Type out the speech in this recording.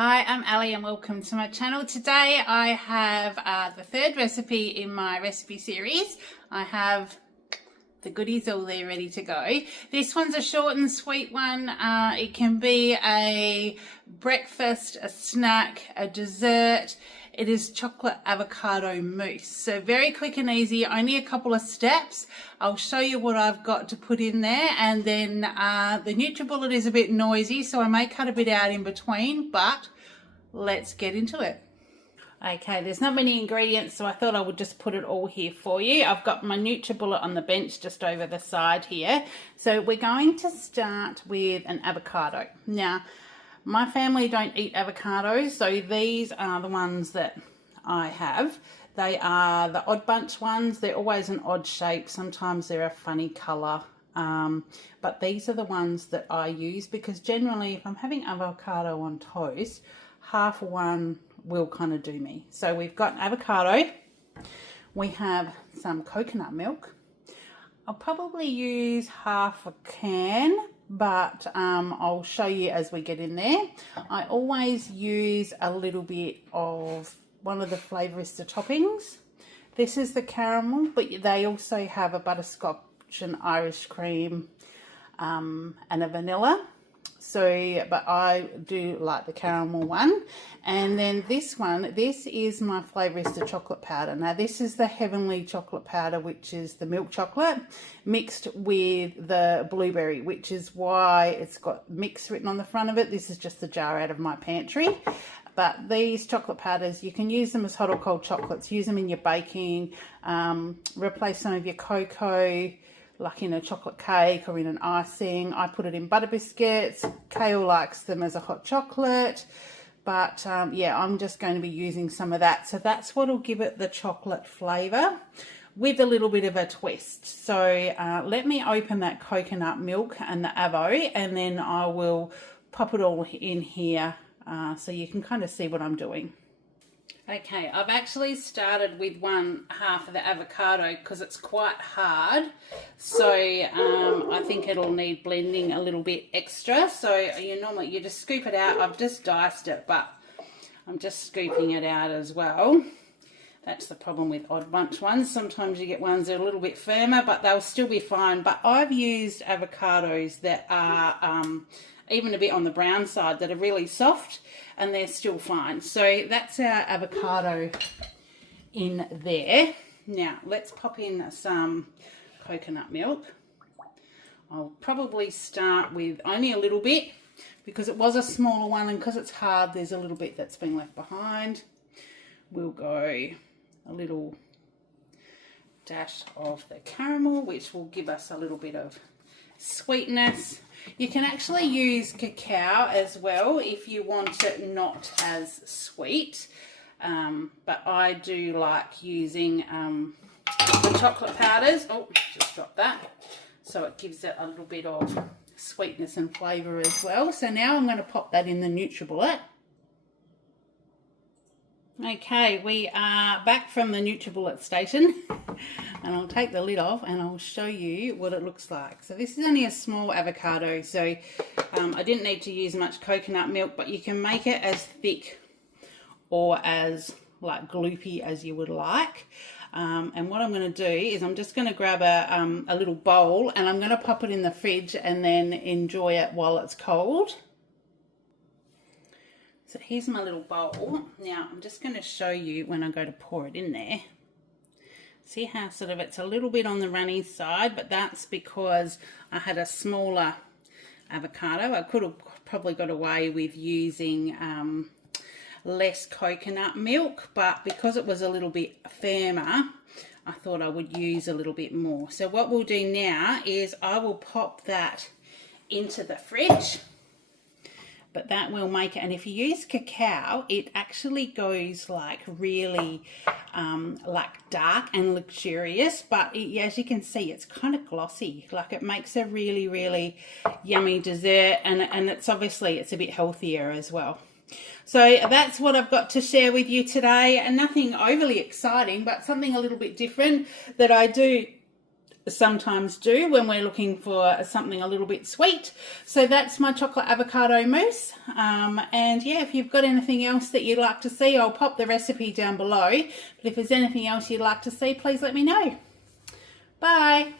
Hi, I'm Ali and welcome to my channel. Today I have the third recipe in my recipe series. I have the goodies all there ready to go. This one's a short and sweet one. It can be a breakfast, a snack, a dessert. It is chocolate avocado mousse. So very quick and easy, only a couple of steps. I'll show you what I've got to put in there, and then the Nutribullet is a bit noisy, so I may cut a bit out in between, but let's get into it. Okay, there's not many ingredients, so I thought I would just put it all here for you. I've got my Nutribullet on the bench just over the side here. So we're going to start with an avocado. Now, my family don't eat avocados, so these are the ones that I have. They are the odd bunch ones. They're always an odd shape. Sometimes they're a funny colour. But these are the ones that I use because generally if I'm having avocado on toast, half one will kind of do me. So we've got avocado. We have some coconut milk. I'll probably use half a can, but I'll show you as we get in there. I always use a little bit of one of the Flavourista toppings. This is the caramel, but they also have a butterscotch and Irish cream and a vanilla. So, but I do like the caramel one. And then this one, this is my Flavourista chocolate powder. Now this is the heavenly chocolate powder, which is the milk chocolate mixed with the blueberry, which is why it's got mix written on the front of it. This is just the jar out of my pantry. But these chocolate powders, you can use them as hot or cold chocolates. Use them in your baking, replace some of your cocoa, like in a chocolate cake or in an icing. I put it in butter biscuits. Kale likes them as a hot chocolate. But yeah, I'm just going to be using some of that. So that's what will give it the chocolate flavour with a little bit of a twist. So let me open that coconut milk and the avo, and then I will pop it all in here so you can kind of see what I'm doing. Okay, I've actually started with one half of the avocado because it's quite hard. So I think it'll need blending a little bit extra. So you just scoop it out. I've just diced it, but I'm just scooping it out as well. That's the problem with odd bunch ones. Sometimes you get ones that are a little bit firmer, but they'll still be fine. But I've used avocados that are even a bit on the brown side that are really soft, and they're still fine. So that's our avocado in there. Now let's pop in some coconut milk. I'll probably start with only a little bit because it was a smaller one, and because it's hard there's a little bit that's been left behind. We'll go a little dash of the caramel, which will give us a little bit of sweetness. You can actually use cacao as well if you want it not as sweet, but I do like using the chocolate powders. Oh, just dropped that. So it gives it a little bit of sweetness and flavour as well. So now I'm going to pop that in the Nutribullet. Okay, we are back from the Nutribullet station, and I'll take the lid off and I'll show you what it looks like. So this is only a small avocado, so I didn't need to use much coconut milk, but you can make it as thick or as like gloopy as you would like. And what I'm going to do is I'm just going to grab a little bowl, and I'm going to pop it in the fridge and then enjoy it while it's cold. So here's my little bowl. Now I'm just going to show you when I go to pour it in there. See how sort of it's a little bit on the runny side, but that's because I had a smaller avocado. I could have probably got away with using less coconut milk, but because it was a little bit firmer, I thought I would use a little bit more. So what we'll do now is I will pop that into the fridge. But that will make it, and if you use cacao, it actually goes like really like dark and luxurious, but as you can see, it's kind of glossy. Like it makes a really, really yummy dessert, and it's obviously it's a bit healthier as well. So that's what I've got to share with you today, and nothing overly exciting, but something a little bit different that I do sometimes do when we're looking for something a little bit sweet. So that's my chocolate avocado mousse. And yeah, if you've got anything else that you'd like to see, I'll pop the recipe down below. But if there's anything else you'd like to see, please let me know. Bye.